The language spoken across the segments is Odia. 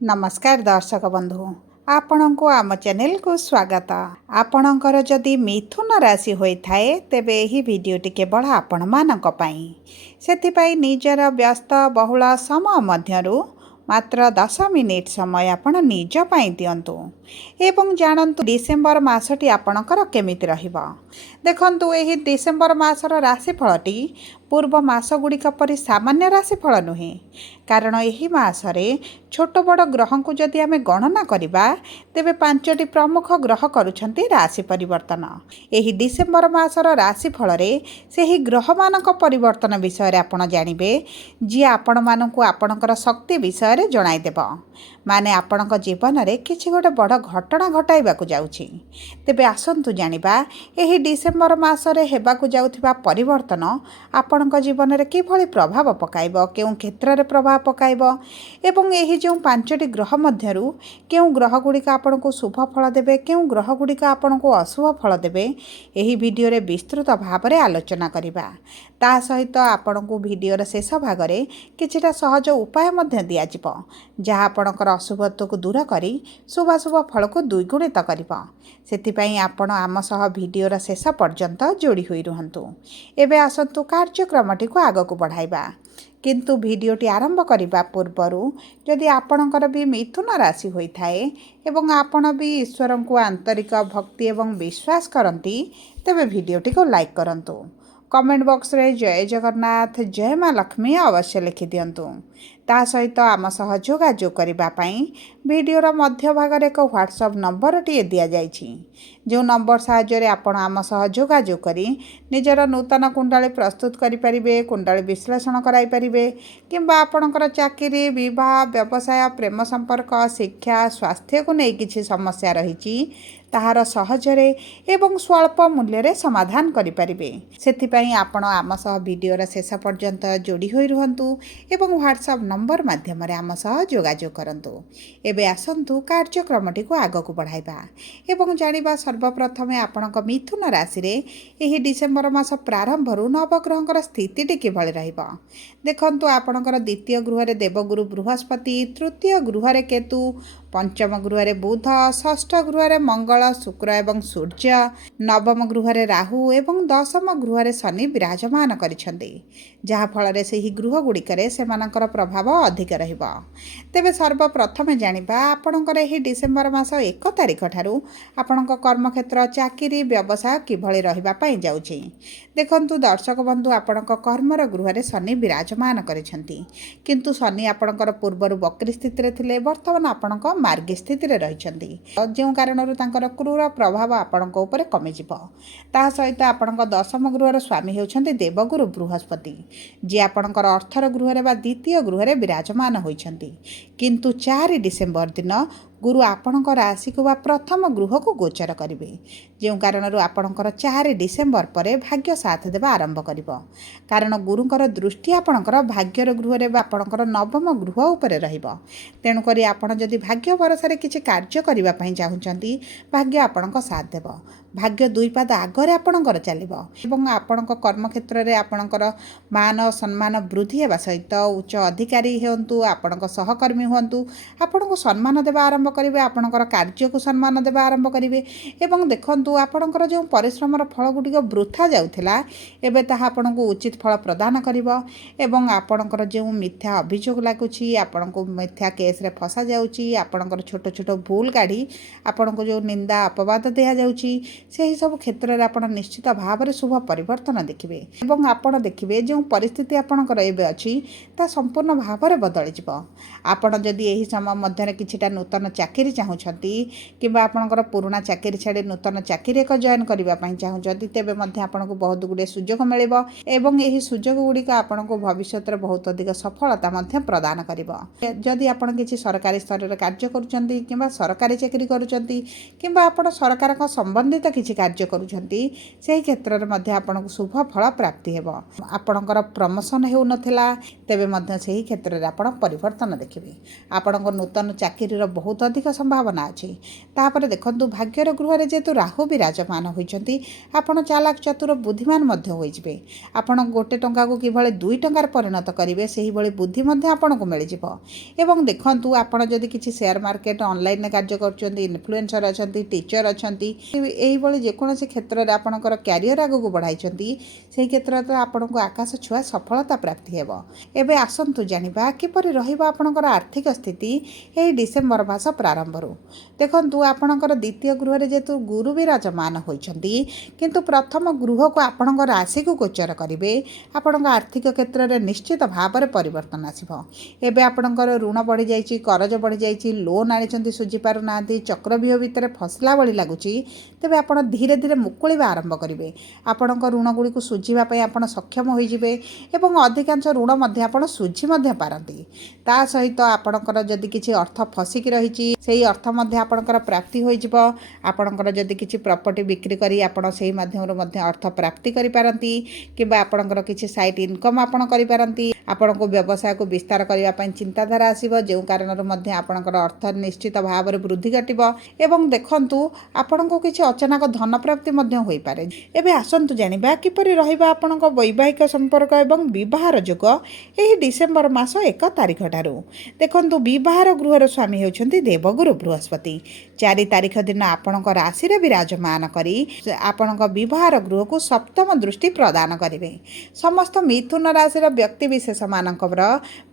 नमस्कार दर्शक बंधु आपण को आम चैनल को स्वागत। आपणकर जदि मिथुन राशि होता है तेबे यही वीडियोटी केवल आपण मानक पई सेथिपाई निजर व्यस्त बहुल समय मध्यरु मात्र 10 मिनिट समय आपण निज पई दियंतु एवं जानतु डिसेम्बर मासटी आपणकर केमिति रहिबा। देखंतु एही डिसेम्बर मासर राशिफलटी पूर्व मास गुड़िक परि सामान्य राशिफल नुहे, कारण यही मासरे छोट बड़ ग्रह को जदि आमे गणना करिबा तेबे 5टी प्रमुख ग्रह करुछंती राशि परिवर्तन। एही डिसेम्बर मासर राशिफल रे सेही ग्रह मानक परिवर्तन विषय रे आपण जानिबे जी आपण मानकु आपणकर शक्ति विषय रे जणाई देबो। माने आपणक जीवन रे किछि गोटे बड़ घटना घटाइबाकु जाउछि। तेबे आसंतु जानिबा एही डिसेम्बर मासरे हेबाकु जाउथिबा परिवर्तन आपणक जीवन रे किभଳି प्रभाव पकाइबो, केउं क्षेत्र रे प्रभाव पकाइबो एवं एही जो 5टी ग्रह मध्यरु केउं ग्रह गुड़िक आपणको शुभ फल देबे, केउं ग्रह गुड़िक आपणको अशुभ फल देबे, एही वीडियो रे विस्तृत भाव रे आलोचना करिबा। ता सहित आपणको वीडियो रे शेष भाग रे किछिटा सहज उपाय मध्य दिया जिवो जहा आपणकर अशुभत्व को दूर करी शुभाशुभ फल को द्विगुणित करिबो। सेथिपाई आपण आम सह वीडियो रे शेष पर्यंत जोड़ी होई रहंतु। एबे आसंतु कार्यक्रमटी को आगकु बढ़ाइबा, किंतु वीडियोटी आरंभ करने पूर्वरु जदि आपणकर भी मिथुन राशि होता है एवं आपण भी ईश्वर को आंतरिक भक्ति एवं विश्वास करती तेबे वीडियोटी को लाइक करंतु। कमेंट बॉक्स रे जय जगन्नाथ जय माँ लक्ष्मी अवश्य लिखि दियंतु। ता सहित आम सह जोगाजोग करिबा पई वीडियोर मध्य भाग रे एक व्हाट्सएप नंबर टी दिया जाइछि, जो नंबर साहाय्य आपण आम सह जोगाजोग करी निजर नूतन कुंडली प्रस्तुत करि परिबे, कुंडली विश्लेषण कराई परिबे, किंबा आपणकर चाकरी, विवाह, व्यवसाय, प्रेम संपर्क, शिक्षा, स्वास्थ्य को नै किछि समस्या रहिछि ताहार सहजरे एवं स्वल्प मूल्य रे समाधान करि परिबे। सेथिपई आपण आम सह वीडियोर शेष पर्यंत जोड़ी होई रहंतु एवं व्हाट्सएप नंबर माध्यम रे आम सह जोगाजोग करंतु। एबे आसंतु कार्यक्रमटी को आगकु बढ़ाइबा एवं जानिबा सर्वप्रथमे आपणक मिथुन राशि रे एही डिसेम्बर मास प्रारंभरु नवग्रहंकर स्थितिटी किभଳି रहिबो। देखंतु आपणकर द्वितीय गृह रे देवगुरु बृहस्पति, तृतीय गृह रे केतु, पंचम गृह रे बुध, षष्ठ गृह रे मंगल, शुक्र एवं सूर्य, नवम गृह रे राहु एवं दशम गृह रे शनि विराजमान करिसेंती, जहा फल रे सेही गृह गुड़िक सेमानकर प्रभाव अधिक रहिबो। तेबे सर्वप्रथमे जानिबा आपणकर एही डिसेम्बर मास 1 तारिख ठारू आपणक कर्मक्षेत्र, चाकरी, व्यवसाय किभଳି रहिबा पई जाउछि। देखंतु दर्शक बंधु आपणक कर्मर गृह रे शनि विराजमान करिसेंती, किंतु शनि आपणकर पूर्वरु वक्री स्थिति रे थिले, वर्तमान आपणक मार्गी स्थिति रे रहिसेंती, जो कारणरु तांकर क्रूर प्रभाव आपणक ऊपर कमी जिवो। ता सहित आपणक दशम गृहर स्वामी हेउछंती देवगुरु बृहस्पति, जे आपणकर अर्थर गृह रे बा द्वितीय गृह रे विराजमान होइछंती, किंतु 4 डिसेम्बर दिन गुरु आपणकर राशि को प्रथम गृह को गोचर करिवे, जो कारणरु आपणकर 4 डिसेम्बर परे भाग्य साथ देवा आरंभ करिवो, कारण गुरुंकर दृष्टि आपणकर भाग्यर गृह रे बा आपणकर नवम गृह उपरे रहिबो। तेणु करी आपण जदि भाग्य भरोसा रे किछि कार्य करिबा पई चाहुचंती भाग्य आपणक साथ देबो। भाग्य दुई पाद आगरे आपणकर चलिबो एवं आपणक कर्मक्षेत्र रे आपणकर मान सम्मान वृद्धि हेबा सहित उच्च अधिकारी हेउंतु, आपणक सहकर्मी हुंतु, आपणक सम्मान देबा आरंभ करिवे, आपणकर कार्य को सम्मान देबा आरंभ करिवे एवं देखंतु आपणकर जो परिश्रमर फल गुडिक वृथा जाउथिला एबे ताहा आपणको उचित फल प्रदान करिवो एवं आपणकर जो मिथ्या अभियोग लागुछि, आपणको मिथ्या केस रे फसा जाउछि, आपणकर छोट छोट भूल काढी आपणको जो निंदा अपवाद दिया जाउछि ସେହି ସବୁ କ୍ଷେତ୍ରରେ ଆପଣ ନିଶ୍ଚିତ ଭାବରେ ଶୁଭ ପରିବର୍ତ୍ତନ ଦେଖିବେ ଏବଂ ଆପଣ ଦେଖିବେ ଯେଉଁ ପରିସ୍ଥିତି ଆପଣଙ୍କର ଏବେ ଅଛି ତା ସମ୍ପୂର୍ଣ୍ଣ ଭାବରେ ବଦଳିଯିବ। ଆପଣ ଯଦି ଏହି ସମୟ ମଧ୍ୟରେ କିଛିଟା ନୂତନ ଚାକିରି ଚାହୁଁଛନ୍ତି କିମ୍ବା ଆପଣଙ୍କର ପୁରୁଣା ଚାକିରି ଛାଡ଼ି ନୂତନ ଚାକିରି ଏକ ଜଏନ୍ କରିବା ପାଇଁ ଚାହୁଁଛନ୍ତି ତେବେ ମଧ୍ୟ ଆପଣଙ୍କୁ ବହୁତ ଗୁଡ଼ିଏ ସୁଯୋଗ ମିଳିବ ଏବଂ ଏହି ସୁଯୋଗ ଗୁଡ଼ିକ ଆପଣଙ୍କୁ ଭବିଷ୍ୟତରେ ବହୁତ ଅଧିକ ସଫଳତା ମଧ୍ୟ ପ୍ରଦାନ କରିବ। ଯଦି ଆପଣ କିଛି ସରକାରୀ ସ୍ତରରେ କାର୍ଯ୍ୟ କରୁଛନ୍ତି କିମ୍ବା ସରକାରୀ ଚାକିରି କରୁଛନ୍ତି କିମ୍ବା ଆପଣ ସରକାରଙ୍କ ସମ୍ବନ୍ଧିତ କିଛି କାର୍ଯ୍ୟ କରୁଛନ୍ତି ସେହି କ୍ଷେତ୍ରରେ ମଧ୍ୟ ଆପଣଙ୍କୁ ଶୁଭ ଫଳ ପ୍ରାପ୍ତି ହେବ। ଆପଣଙ୍କର ପ୍ରମୋସନ୍ ହେଉନଥିଲା ତେବେ ମଧ୍ୟ ସେହି କ୍ଷେତ୍ରରେ ଆପଣ ପରିବର୍ତ୍ତନ ଦେଖିବେ। ଆପଣଙ୍କ ନୂତନ ଚାକିରିର ବହୁତ ଅଧିକ ସମ୍ଭାବନା ଅଛି। ତାପରେ ଦେଖନ୍ତୁ ଭାଗ୍ୟର ଗୃହରେ ଯେହେତୁ ରାହୁ ବିରାଜମାନ ହୋଇଛନ୍ତି, ଆପଣ ଚାଲାକ ଚତୁର ବୁଦ୍ଧିମାନ ମଧ୍ୟ ହୋଇଯିବେ। ଆପଣ ଗୋଟେ ଟଙ୍କାକୁ କିଭଳି 2 ଟଙ୍କାରେ ପରିଣତ କରିବେ ସେହିଭଳି ବୁଦ୍ଧି ମଧ୍ୟ ଆପଣଙ୍କୁ ମିଳିଯିବ। ଏବଂ ଦେଖନ୍ତୁ ଆପଣ ଯଦି କିଛି ସେୟାର ମାର୍କେଟ ଅନଲାଇନରେ କାର୍ଯ୍ୟ କରୁଛନ୍ତି, ଇନଫ୍ଲୁଏନ୍ସର ଅଛନ୍ତି, ଟିଚର ଅଛନ୍ତି, ଏହିଭଳି ଯେକୌଣସି କ୍ଷେତ୍ରରେ ଆପଣଙ୍କର କ୍ୟାରିୟର ଆଗକୁ ବଢ଼ାଇଛନ୍ତି ସେହି କ୍ଷେତ୍ରରେ ଆପଣଙ୍କୁ ଆକାଶ ଛୁଆ ସଫଳତା ପ୍ରାପ୍ତି ହେବ। ଏବେ ଆସନ୍ତୁ ଜାଣିବା କିପରି ରହିବ ଆପଣଙ୍କର ଆର୍ଥିକ ସ୍ଥିତି ଏହି ଡିସେମ୍ବର ମାସ ପ୍ରାରମ୍ଭରୁ। ଦେଖନ୍ତୁ ଆପଣଙ୍କର ଦ୍ୱିତୀୟ ଗୃହରେ ଯେହେତୁ ଗୁରୁ ବିରାଜମାନ ହୋଇଛନ୍ତି, କିନ୍ତୁ ପ୍ରଥମ ଗୃହକୁ ଆପଣଙ୍କ ରାଶିକୁ ଗୋଚର କରିବେ, ଆପଣଙ୍କ ଆର୍ଥିକ କ୍ଷେତ୍ରରେ ନିଶ୍ଚିତ ଭାବରେ ପରିବର୍ତ୍ତନ ଆସିବ। ଏବେ ଆପଣଙ୍କର ଋଣ ବଢ଼ିଯାଇଛି, କରଜ ବଢ଼ିଯାଇଛି, ଲୋନ୍ ଆଣିଛନ୍ତି ସୁଝି ପାରୁନାହାନ୍ତି, ଚକ୍ରବ୍ୟୁହ ଭିତରେ ଫସିଲା ଭଳି ଲାଗୁଛି, ତେବେ ଆପଣ ଧୀରେ ଧୀରେ ମୁକୁଳିବା ଆରମ୍ଭ କରିବେ। ଆପଣଙ୍କ ଋଣ ଗୁଡ଼ିକୁ ସୁଝିବା ପାଇଁ ଆପଣ ସକ୍ଷମ ହୋଇଯିବେ ଏବଂ ଅଧିକାଂଶ ଋଣ ମଧ୍ୟ ଆପଣ ସୁଝି ମଧ୍ୟ ପାରନ୍ତି। ତା ସହିତ ଆପଣଙ୍କର ଯଦି କିଛି ଅର୍ଥ ଫସିକି ରହିଛି ସେହି ଅର୍ଥ ମଧ୍ୟ ଆପଣଙ୍କର ପ୍ରାପ୍ତି ହୋଇଯିବ। ଆପଣଙ୍କର ଯଦି କିଛି ପ୍ରପର୍ଟି ବିକ୍ରି କରି ଆପଣ ସେହି ମାଧ୍ୟମରୁ ମଧ୍ୟ ଅର୍ଥ ପ୍ରାପ୍ତି କରିପାରନ୍ତି କିମ୍ବା ଆପଣଙ୍କର କିଛି ସାଇଟ୍ ଇନକମ୍ ଆପଣ କରିପାରନ୍ତି। ଆପଣଙ୍କୁ ବ୍ୟବସାୟକୁ ବିସ୍ତାର କରିବା ପାଇଁ ଚିନ୍ତାଧାରା ଆସିବ, ଯେଉଁ କାରଣରୁ ମଧ୍ୟ ଆପଣଙ୍କର ଅର୍ଥ ନିଶ୍ଚିତ ଭାବରେ ବୃଦ୍ଧି ଘଟିବ। ଏବଂ ଦେଖନ୍ତୁ ଆପଣଙ୍କୁ କିଛି ଅଚାନକ ଧନ ପ୍ରାପ୍ତି ମଧ୍ୟ ହୋଇପାରେ। ଏବେ ଆସନ୍ତୁ ଜାଣିବା କିପରି ରହିବ ଆପଣଙ୍କ ବୈବାହିକ ସମ୍ପର୍କ ଏବଂ ବିବାହର ଯୋଗ ଏହି ଡିସେମ୍ବର ମାସ 1 ତାରିଖ ଠାରୁ। ଦେଖନ୍ତୁ ବିବାହର ଗୃହର ସ୍ୱାମୀ ହେଉଛନ୍ତି ଦେବଗୁରୁ ବୃହସ୍ପତି। 4 ତାରିଖ ଦିନ ଆପଣଙ୍କ ରାଶିରେ ବିରାଜମାନ କରି ଆପଣଙ୍କ ବିବାହର ଗୃହକୁ ସପ୍ତମ ଦୃଷ୍ଟି ପ୍ରଦାନ କରିବେ। ସମସ୍ତ ମିଥୁନ ରାଶିର ବ୍ୟକ୍ତିବିଶେଷମାନଙ୍କର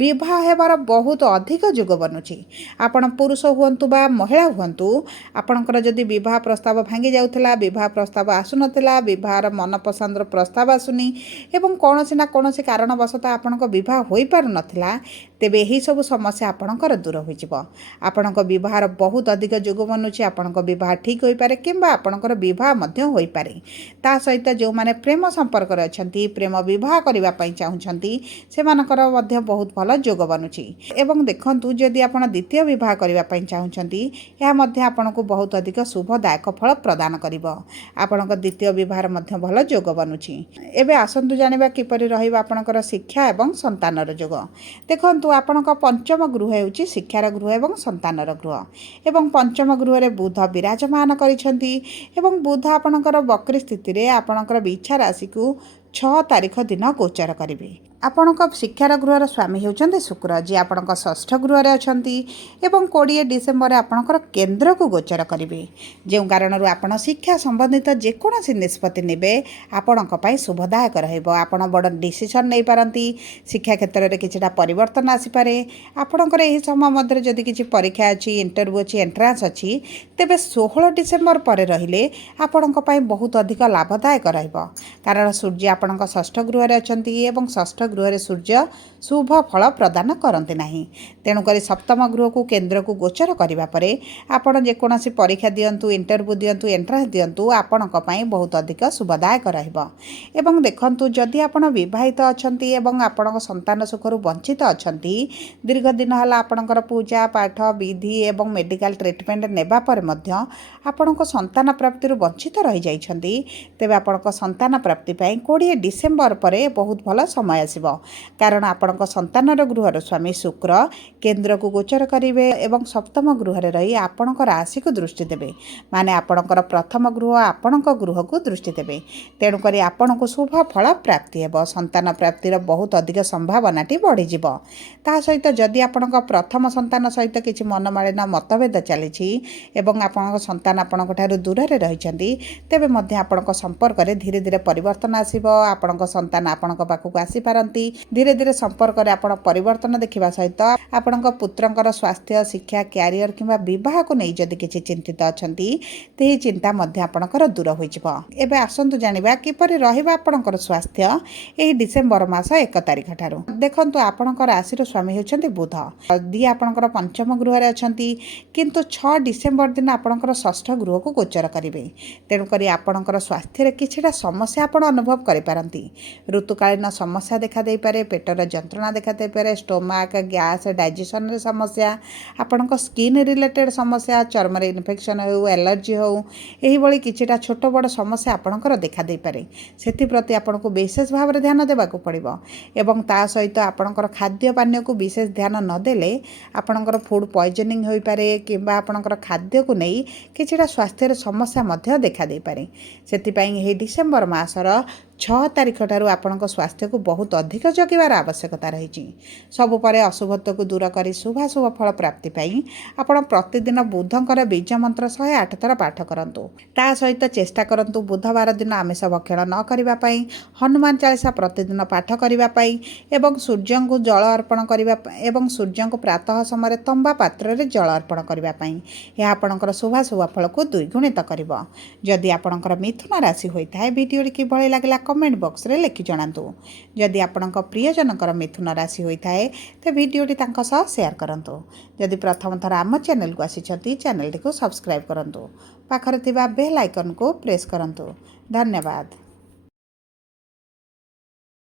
ବିବାହ ହେବାର ବହୁତ ଅଧିକ ଯୋଗ ବନୁଛି। ଆପଣ ପୁରୁଷ ହୁଅନ୍ତୁ ବା ମହିଳା ହୁଅନ୍ତୁ, ଆପଣଙ୍କର ଯଦି ବିବାହ ପ୍ରସ୍ତାବ ଭାଙ୍ଗି ଯାଉଥିଲା, ବିବାହ ପ୍ରସ୍ତାବ ଆସୁନଥିଲା, ବିବାହର ମନପସନ୍ଦର ପ୍ରସ୍ତାବ ଆସୁନି ଏବଂ କୌଣସି ନା କୌଣସି କାରଣବଶତଃ ଆପଣଙ୍କ ବିବାହ ହୋଇପାରୁନଥିଲା, ତେବେ ଏହିସବୁ ସମସ୍ୟା ଆପଣଙ୍କର ଦୂର ହୋଇଯିବ। ଆପଣଙ୍କ ବିବାହର ବହୁତ ଅଧିକ ଯୋଗ ବନୁଛି। ଆପଣଙ୍କ ବିବାହ ଠିକ୍ ହୋଇପାରେ କିମ୍ବା ଆପଣଙ୍କର ବିବାହ ମଧ୍ୟ ହୋଇପାରେ। ତା ସହିତ ଯେଉଁମାନେ ପ୍ରେମ ସମ୍ପର୍କରେ ଅଛନ୍ତି, ପ୍ରେମ ବିବାହ କରିବା ପାଇଁ ଚାହୁଁଛନ୍ତି, ସେମାନଙ୍କର ମଧ୍ୟ ବହୁତ ଭଲ ଯୋଗ ବନୁଛି। ଏବଂ ଦେଖନ୍ତୁ ଯଦି ଆପଣ ଦ୍ୱିତୀୟ ବିବାହ କରିବା ପାଇଁ ଚାହୁଁଛନ୍ତି, ଏହା ମଧ୍ୟ ଆପଣଙ୍କୁ ବହୁତ ଅଧିକ ଶୁଭଦାୟକ ଫଳ ପ୍ରଦାନ କରିବ। ଆପଣଙ୍କ ଦ୍ୱିତୀୟ ବିବାହର ମଧ୍ୟ ଭଲ ଯୋଗ ବନୁଛି। ଏବେ ଆସନ୍ତୁ ଜାଣିବା କିପରି ରହିବ ଆପଣଙ୍କର ଶିକ୍ଷା ଏବଂ ସନ୍ତାନର ଯୋଗ। ଦେଖନ୍ତୁ ଆପଣଙ୍କ ପଞ୍ଚମ ଗୃହ ହେଉଛି ଶିକ୍ଷାର ଗୃହ ଏବଂ ସନ୍ତାନର ଗୃହ ଏବଂ ପଞ୍ଚମ ଗୃହରେ ବୁଧ ବିରାଜମାନ କରିଛନ୍ତି ଏବଂ ବୁଧ ଆପଣଙ୍କର ବକ୍ରି ସ୍ଥିତିରେ ଆପଣଙ୍କର ଇଚ୍ଛା ରାଶିକୁ 6 ତାରିଖ ଦିନ ଗୋଚର କରିବେ। ଆପଣଙ୍କ ଶିକ୍ଷାର ଗୃହର ସ୍ୱାମୀ ହେଉଛନ୍ତି ଶୁକ୍ର, ଯିଏ ଆପଣଙ୍କ ଷଷ୍ଠ ଗୃହରେ ଅଛନ୍ତି ଏବଂ 20 ଡିସେମ୍ବରରେ ଆପଣଙ୍କର କେନ୍ଦ୍ରକୁ ଗୋଚର କରିବେ, ଯେଉଁ କାରଣରୁ ଆପଣ ଶିକ୍ଷା ସମ୍ବନ୍ଧିତ ଯେକୌଣସି ନିଷ୍ପତ୍ତି ନେବେ ଆପଣଙ୍କ ପାଇଁ ଶୁଭଦାୟକ ରହିବ। ଆପଣ ବଡ଼ ଡିସିସନ୍ ନେଇପାରନ୍ତି। ଶିକ୍ଷା କ୍ଷେତ୍ରରେ କିଛିଟା ପରିବର୍ତ୍ତନ ଆସିପାରେ। ଆପଣଙ୍କର ଏହି ସମୟ ମଧ୍ୟରେ ଯଦି କିଛି ପରୀକ୍ଷା ଅଛି, ଇଣ୍ଟରଭ୍ୟୁ ଅଛି, ଏଣ୍ଟ୍ରାନ୍ସ ଅଛି, ତେବେ 16 ଡିସେମ୍ବର ପରେ ରହିଲେ ଆପଣଙ୍କ ପାଇଁ ବହୁତ ଅଧିକ ଲାଭଦାୟକ ରହିବ। କାରଣ ସୂର୍ଯ୍ୟ ଆପଣଙ୍କ ଷଷ୍ଠ ଗୃହରେ ଅଛନ୍ତି ଏବଂ ଷଷ୍ଠ ଗୃହରେ ସୂର୍ଯ୍ୟ ଶୁଭ ଫଳ ପ୍ରଦାନ କରନ୍ତି ନାହିଁ। ତେଣୁକରି ସପ୍ତମ ଗୃହକୁ କେନ୍ଦ୍ରକୁ ଗୋଚର କରିବା ପରେ ଆପଣ ଯେକୌଣସି ପରୀକ୍ଷା ଦିଅନ୍ତୁ, ଇଣ୍ଟରଭ୍ୟୁ ଦିଅନ୍ତୁ, ଏଣ୍ଟ୍ରାନ୍ସ ଦିଅନ୍ତୁ, ଆପଣଙ୍କ ପାଇଁ ବହୁତ ଅଧିକ ଶୁଭଦାୟକ ରହିବ। ଏବଂ ଦେଖନ୍ତୁ ଯଦି ଆପଣ ବିବାହିତ ଅଛନ୍ତି ଏବଂ ଆପଣଙ୍କ ସନ୍ତାନ ସୁଖରୁ ବଞ୍ଚିତ ଅଛନ୍ତି, ଦୀର୍ଘ ଦିନ ହେଲା ଆପଣଙ୍କର ପୂଜା ପାଠ ବିଧି ଏବଂ ମେଡ଼ିକାଲ ଟ୍ରିଟମେଣ୍ଟ ନେବା ପରେ ମଧ୍ୟ ଆପଣଙ୍କ ସନ୍ତାନ ପ୍ରାପ୍ତିରୁ ବଞ୍ଚିତ ରହିଯାଇଛନ୍ତି, ତେବେ ଆପଣଙ୍କ ସନ୍ତାନ ପ୍ରାପ୍ତି ପାଇଁ 20 ଡିସେମ୍ବର ପରେ ବହୁତ ଭଲ ସମୟ ଆସିବ। କାରଣ ଆପଣଙ୍କ ସନ୍ତାନର ଗୃହର ସ୍ୱାମୀ ଶୁକ୍ର କେନ୍ଦ୍ରକୁ ଗୋଚର କରିବେ ଏବଂ ସପ୍ତମ ଗୃହରେ ରହି ଆପଣଙ୍କ ରାଶିକୁ ଦୃଷ୍ଟି ଦେବେ, ମାନେ ଆପଣଙ୍କର ପ୍ରଥମ ଗୃହ ଆପଣଙ୍କ ଗୃହକୁ ଦୃଷ୍ଟି ଦେବେ। ତେଣୁକରି ଆପଣଙ୍କୁ ଶୁଭ ଫଳ ପ୍ରାପ୍ତି ହେବ। ସନ୍ତାନ ପ୍ରାପ୍ତିର ବହୁତ ଅଧିକ ସମ୍ଭାବନାଟି ବଢ଼ିଯିବ। ତା ସହିତ ଯଦି ଆପଣଙ୍କ ପ୍ରଥମ ସନ୍ତାନ ସହିତ କିଛି ମନମାଳିନ ମତଭେଦ ଚାଲିଛି ଏବଂ ଆପଣଙ୍କ ସନ୍ତାନ ଆପଣଙ୍କ ଠାରୁ ଦୂରରେ ରହିଛନ୍ତି, ତେବେ ମଧ୍ୟ ଆପଣଙ୍କ ସମ୍ପର୍କରେ ଧୀରେ ଧୀରେ ପରିବର୍ତ୍ତନ ଆସିବ। ଆପଣଙ୍କ ସନ୍ତାନ ଆପଣଙ୍କ ପାଖକୁ ଆସିପାରନ୍ତି। ଧୀରେ ଧୀରେ ସମ୍ପର୍କରେ ଆପଣ ପରିବର୍ତ୍ତନ ଦେଖିବା ସହିତ ଆପଣଙ୍କ ପୁତ୍ରଙ୍କର ସ୍ୱାସ୍ଥ୍ୟ, ଶିକ୍ଷା, କ୍ୟାରିୟର କିମ୍ବା ବିବାହକୁ ନେଇ ଯଦି କିଛି ଚିନ୍ତିତ ଅଛନ୍ତି, ସେହି ଚିନ୍ତା ମଧ୍ୟ ଆପଣଙ୍କର ଦୂର ହୋଇଯିବ। ଏବେ ଆସନ୍ତୁ ଜାଣିବା କିପରି ରହିବ ଆପଣଙ୍କର ସ୍ୱାସ୍ଥ୍ୟ ଏହି ଡିସେମ୍ବର ମାସ 1 ତାରିଖ ଠାରୁ। ଦେଖନ୍ତୁ ଆପଣଙ୍କ ରାଶିର ସ୍ୱାମୀ ହେଉଛନ୍ତି ବୁଧ, ଯିଏ ଆପଣଙ୍କର ପଞ୍ଚମ ଗୃହରେ ଅଛନ୍ତି, କିନ୍ତୁ 6 ଡିସେମ୍ବର ଦିନ ଆପଣଙ୍କର ଷଷ୍ଠ ଗୃହକୁ ଗୋଚର କରିବେ। ତେଣୁକରି ଆପଣଙ୍କର ସ୍ୱାସ୍ଥ୍ୟରେ କିଛିଟା ସମସ୍ୟା ଆପଣ ଅନୁଭବ କରିପାରନ୍ତି। ଋତୁକାଳୀନ ସମସ୍ୟା ଦେଖା ଦେଖାଦେଇପାରେ, ପେଟର ଯନ୍ତ୍ରଣା ଦେଖାଦେଇପାରେ, ଷ୍ଟୋମାକ୍, ଗ୍ୟାସ୍, ଡାଇଜେସନରେ ସମସ୍ୟା, ଆପଣଙ୍କ ସ୍କିନ୍ ରିଲେଟେଡ୍ ସମସ୍ୟା, ଚର୍ମରେ ଇନଫେକ୍ସନ୍ ହେଉ, ଆଲର୍ଜି ହେଉ, ଏହିଭଳି କିଛିଟା ଛୋଟ ବଡ଼ ସମସ୍ୟା ଆପଣଙ୍କର ଦେଖାଦେଇପାରେ। ସେଥିପ୍ରତି ଆପଣଙ୍କୁ ବିଶେଷ ଭାବରେ ଧ୍ୟାନ ଦେବାକୁ ପଡ଼ିବ ଏବଂ ତା ସହିତ ଆପଣଙ୍କର ଖାଦ୍ୟ ପାନୀୟକୁ ବିଶେଷ ଧ୍ୟାନ ନଦେଲେ ଆପଣଙ୍କର ଫୁଡ୍ ପଏଜନିଂ ହୋଇପାରେ କିମ୍ବା ଆପଣଙ୍କର ଖାଦ୍ୟକୁ ନେଇ କିଛିଟା ସ୍ୱାସ୍ଥ୍ୟର ସମସ୍ୟା ମଧ୍ୟ ଦେଖାଦେଇପାରେ। ସେଥିପାଇଁ ଏହି ଡିସେମ୍ବର ମାସର 6 ତାରିଖ ଠାରୁ ଆପଣଙ୍କ ସ୍ୱାସ୍ଥ୍ୟକୁ ବହୁତ ଅଧିକ ଜଗିବାର ଆବଶ୍ୟକତା ରହିଛି। ସବୁ ପରେ ଅଶୁଭତ୍ୱକୁ ଦୂର କରି ଶୁଭାଶୁଭ ଫଳ ପ୍ରାପ୍ତି ପାଇଁ ଆପଣ ପ୍ରତିଦିନ ବୁଧଙ୍କର ବୀଜ ମନ୍ତ୍ର 108 ଥର ପାଠ କରନ୍ତୁ। ତା ସହିତ ଚେଷ୍ଟା କରନ୍ତୁ ବୁଧବାର ଦିନ ଆମିଷ ଭକ୍ଷଣ ନ କରିବା ପାଇଁ, ହନୁମାନ ଚାଳିସା ପ୍ରତିଦିନ ପାଠ କରିବା ପାଇଁ ଏବଂ ସୂର୍ଯ୍ୟଙ୍କୁ ଜଳ ଅର୍ପଣ କରିବା ଏବଂ ସୂର୍ଯ୍ୟଙ୍କୁ ପ୍ରାତଃ ସମୟରେ ତମ୍ବା ପାତ୍ରରେ ଜଳ ଅର୍ପଣ କରିବା ପାଇଁ। ଏହା ଆପଣଙ୍କର ଶୁଭାଶୁଭ ଫଳକୁ ଦ୍ୱିଗୁଣିତ କରିବ। ଯଦି ଆପଣଙ୍କର ମିଥୁନ ରାଶି ହୋଇଥାଏ, ଭିଡ଼ିଓଟି କିଭଳି ଲାଗିଲା କମେଣ୍ଟ ବକ୍ସରେ ଲେଖି ଜଣାନ୍ତୁ। ଯଦି ଆପଣଙ୍କ ପ୍ରିୟଜନଙ୍କର ମିଥୁନ ରାଶି ହୋଇଥାଏ, ତେବେ ଭିଡ଼ିଓଟି ତାଙ୍କ ସହ ସେୟାର କରନ୍ତୁ। ଯଦି ପ୍ରଥମ ଥର ଆମ ଚ୍ୟାନେଲକୁ ଆସିଛନ୍ତି, ଚ୍ୟାନେଲଟିକୁ ସବସ୍କ୍ରାଇବ୍ କରନ୍ତୁ। ପାଖରେ ଥିବା ବେଲ୍ ଆଇକନ୍କୁ ପ୍ରେସ୍ କରନ୍ତୁ। ଧନ୍ୟବାଦ।